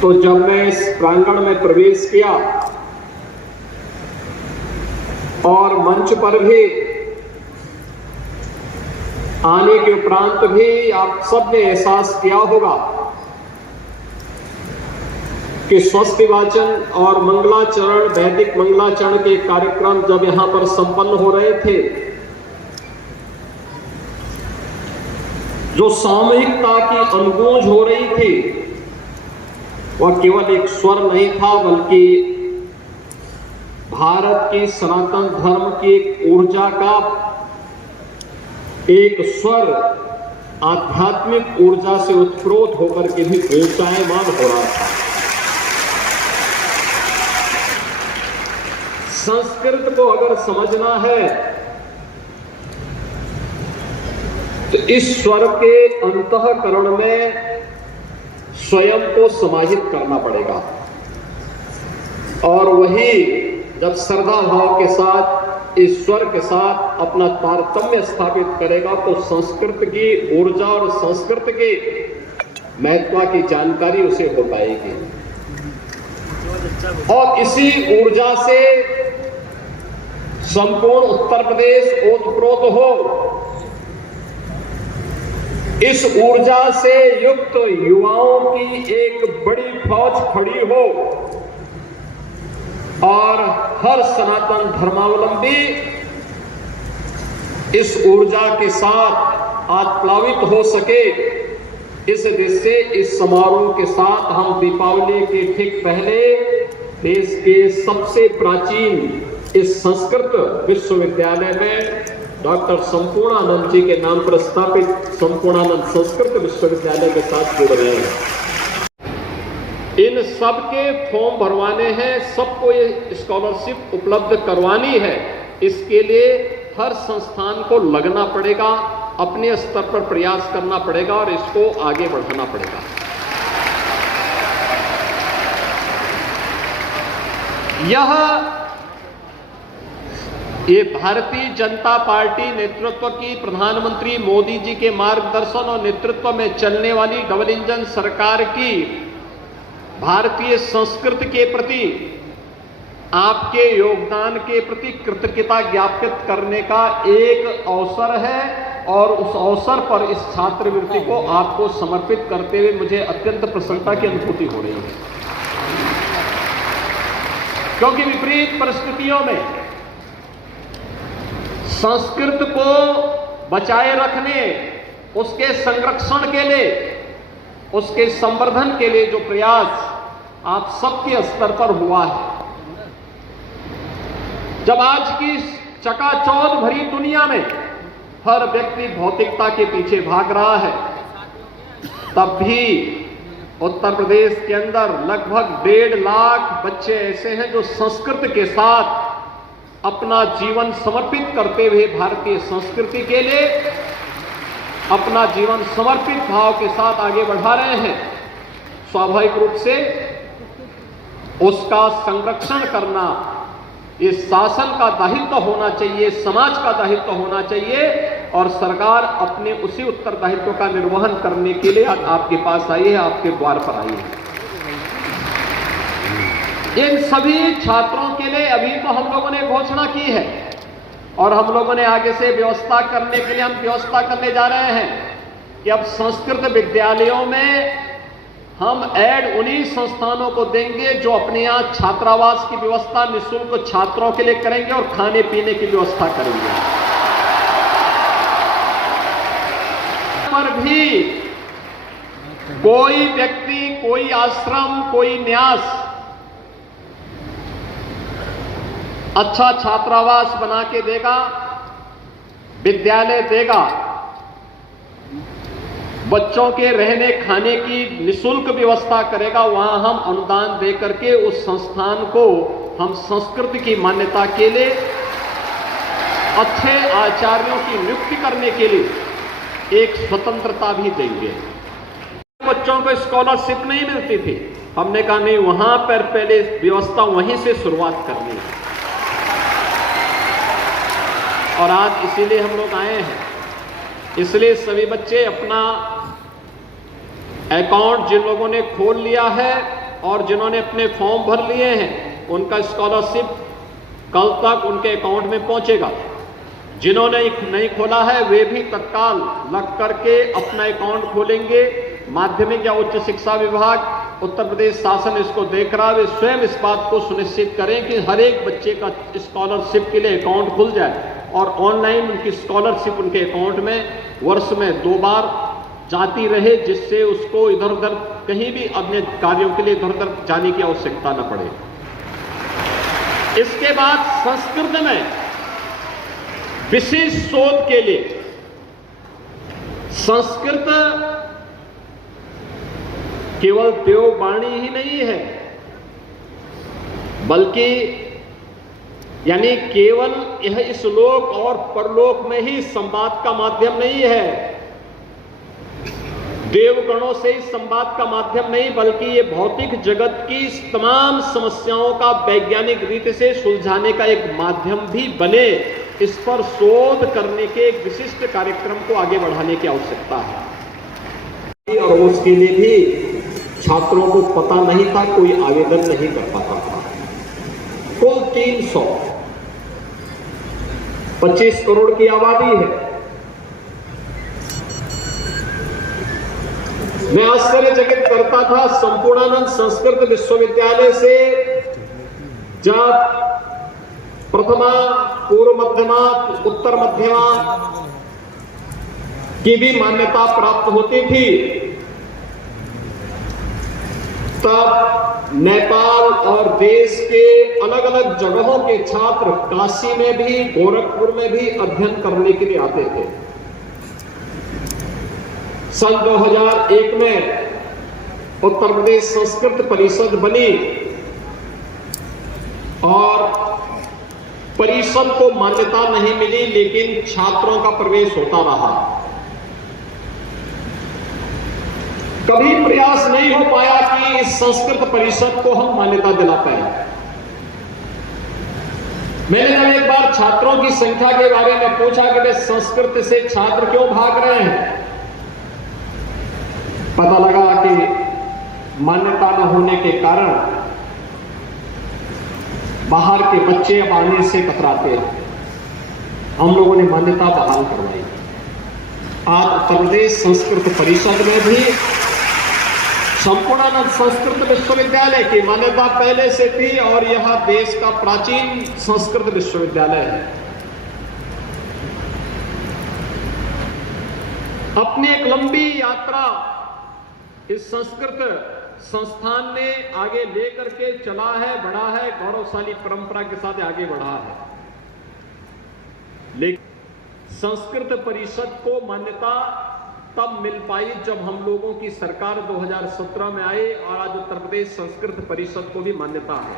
तो जब मैं इस प्रांगण में प्रवेश किया और मंच पर भी आने के उपरांत भी आप सबने एहसास किया होगा कि स्वस्ति वाचन और मंगलाचरण, वैदिक मंगलाचरण के कार्यक्रम जब यहां पर संपन्न हो रहे थे, जो सामूहिकता की अनगूंज हो रही थी, वह केवल एक स्वर नहीं था, बल्कि भारत की सनातन धर्म की एक ऊर्जा का एक स्वर आध्यात्मिक ऊर्जा से उत्प्रोत होकर के भी ऊंचायमान हो रहा था। संस्कृत को अगर समझना है तो इस स्वर के अंतःकरण में स्वयं को समाहित करना पड़ेगा, और वही जब श्रद्धा भाव के साथ इस स्वर के साथ अपना तारतम्य स्थापित करेगा तो संस्कृत की ऊर्जा और संस्कृत के महत्व की जानकारी उसे हो पाएगी। और इसी ऊर्जा से संपूर्ण उत्तर प्रदेश ओतप्रोत हो, इस ऊर्जा से युक्त युवाओं की एक बड़ी फौज खड़ी हो और हर सनातन धर्मावलंबी इस ऊर्जा के साथ आप्लावित हो सके। इस दृष्टि से इस समारोह के साथ हम दीपावली के ठीक पहले देश के सबसे प्राचीन इस संस्कृत विश्वविद्यालय में डॉक्टर संपूर्णानंद जी के नाम पर स्थापित संपूर्णानंद संस्कृत विश्वविद्यालय के साथ जुड़ रहे हैं। इन सब के फॉर्म भरवाने हैं, सबको ये स्कॉलरशिप उपलब्ध करवानी है। इसके लिए हर संस्थान को लगना पड़ेगा, अपने स्तर पर प्रयास करना पड़ेगा और इसको आगे बढ़ाना पड़ेगा। ये भारतीय जनता पार्टी नेतृत्व की प्रधानमंत्री मोदी जी के मार्गदर्शन और नेतृत्व में चलने वाली डबल इंजन सरकार की भारतीय संस्कृति के प्रति आपके योगदान के प्रति कृतज्ञता ज्ञापित करने का एक अवसर है, और उस अवसर पर इस छात्रवृत्ति को आपको समर्पित करते हुए मुझे अत्यंत प्रसन्नता की अनुभूति हो रही है। क्योंकि विपरीत परिस्थितियों में संस्कृत को बचाए रखने, उसके संरक्षण के लिए, उसके संवर्धन के लिए जो प्रयास आप सबके स्तर पर हुआ है, जब आज की चकाचौंध भरी दुनिया में हर व्यक्ति भौतिकता के पीछे भाग रहा है, तब भी उत्तर प्रदेश के अंदर लगभग 1.5 लाख बच्चे ऐसे हैं जो संस्कृत के साथ अपना जीवन समर्पित करते हुए भारतीय संस्कृति के लिए अपना जीवन समर्पित भाव के साथ आगे बढ़ा रहे हैं। स्वाभाविक रूप से उसका संरक्षण करना इस शासन का दायित्व होना चाहिए, समाज का दायित्व होना चाहिए, और सरकार अपने उसी उत्तरदायित्व का निर्वहन करने के लिए आपके पास आई है, आपके द्वार पर आई है। इन सभी छात्रों के लिए अभी तो हम लोगों ने घोषणा की है और हम लोगों ने आगे से व्यवस्था करने के लिए हम व्यवस्था करने जा रहे हैं कि अब संस्कृत विद्यालयों में हम ऐड उन्हीं संस्थानों को देंगे जो अपने यहाँ छात्रावास की व्यवस्था निःशुल्क छात्रों के लिए करेंगे और खाने पीने की व्यवस्था करेंगे। पर भी कोई व्यक्ति, कोई आश्रम, कोई न्यास अच्छा छात्रावास बना के देगा, विद्यालय देगा, बच्चों के रहने खाने की निःशुल्क व्यवस्था करेगा, वहां हम अनुदान दे करके उस संस्थान को हम संस्कृत की मान्यता के लिए अच्छे आचार्यों की नियुक्ति करने के लिए एक स्वतंत्रता भी देंगे। बच्चों को स्कॉलरशिप नहीं मिलती थी, हमने कहा नहीं, वहां पर पहले व्यवस्था वहीं से शुरुआत करनी है, और आज इसीलिए हम लोग आए हैं। इसलिए सभी बच्चे अपना अकाउंट जिन लोगों ने खोल लिया है और जिन्होंने अपने फॉर्म भर लिए हैं उनका स्कॉलरशिप कल तक उनके अकाउंट में पहुंचेगा। जिन्होंने नहीं खोला है वे भी तत्काल लग करके अपना अकाउंट खोलेंगे। माध्यमिक या उच्च शिक्षा विभाग उत्तर प्रदेश शासन इसको देख रहा है, वे स्वयं इस बात को सुनिश्चित करें कि हर एक बच्चे का स्कॉलरशिप के लिए अकाउंट खुल जाए और ऑनलाइन उनकी स्कॉलरशिप उनके अकाउंट में वर्ष में 2 बार जाती रहे, जिससे उसको इधर उधर कहीं भी अपने कार्यों के लिए इधर उधर जाने की आवश्यकता न पड़े। इसके बाद संस्कृत में विशेष शोध के लिए संस्कृत केवल देववाणी ही नहीं है, बल्कि यानी केवल यह इस लोक और परलोक में ही संवाद का माध्यम नहीं है, देवगणों से इस संवाद का माध्यम नहीं, बल्कि ये भौतिक जगत की तमाम समस्याओं का वैज्ञानिक रीति से सुलझाने का एक माध्यम भी बने। इस पर शोध करने के एक विशिष्ट कार्यक्रम को आगे बढ़ाने की आवश्यकता है। और उसके लिए भी छात्रों को पता नहीं था, कोई आवेदन नहीं कर पाता था। कुल 325 करोड़ की आबादी है। मैं आश्चर्यचकित करता था, संपूर्णानंद संस्कृत विश्वविद्यालय से जब प्रथमा, पूर्व मध्यमा, उत्तर मध्यमा की भी मान्यता प्राप्त होती थी, तब नेपाल और देश के अलग अलग जगहों के छात्र काशी में भी, गोरखपुर में भी अध्ययन करने के लिए आते थे। सन 2001 में उत्तर प्रदेश संस्कृत परिषद बनी और परिषद को मान्यता नहीं मिली, लेकिन छात्रों का प्रवेश होता रहा। कभी प्रयास नहीं हो पाया कि इस संस्कृत परिषद को हम मान्यता दिला पाए। मैंने जब एक बार छात्रों की संख्या के बारे में पूछा कि वे संस्कृत से छात्र क्यों भाग रहे हैं, पता लगा कि मान्यता न होने के कारण बाहर के बच्चे अब आने से कतराते हैं। हम लोगों ने मान्यता बहाल करवाई। आज उत्तर प्रदेश संस्कृत परिषद में भी संपूर्णानंद संस्कृत विश्वविद्यालय की मान्यता पहले से थी और यह देश का प्राचीन संस्कृत विश्वविद्यालय है। अपनी एक लंबी यात्रा इस संस्कृत संस्थान ने आगे लेकर के चला है, बढ़ा है, गौरवशाली परंपरा के साथ आगे बढ़ा है। लेकिन संस्कृत परिषद को मान्यता तब मिल पाई जब हम लोगों की सरकार 2017 में आई और आज उत्तर प्रदेश संस्कृत परिषद को भी मान्यता है।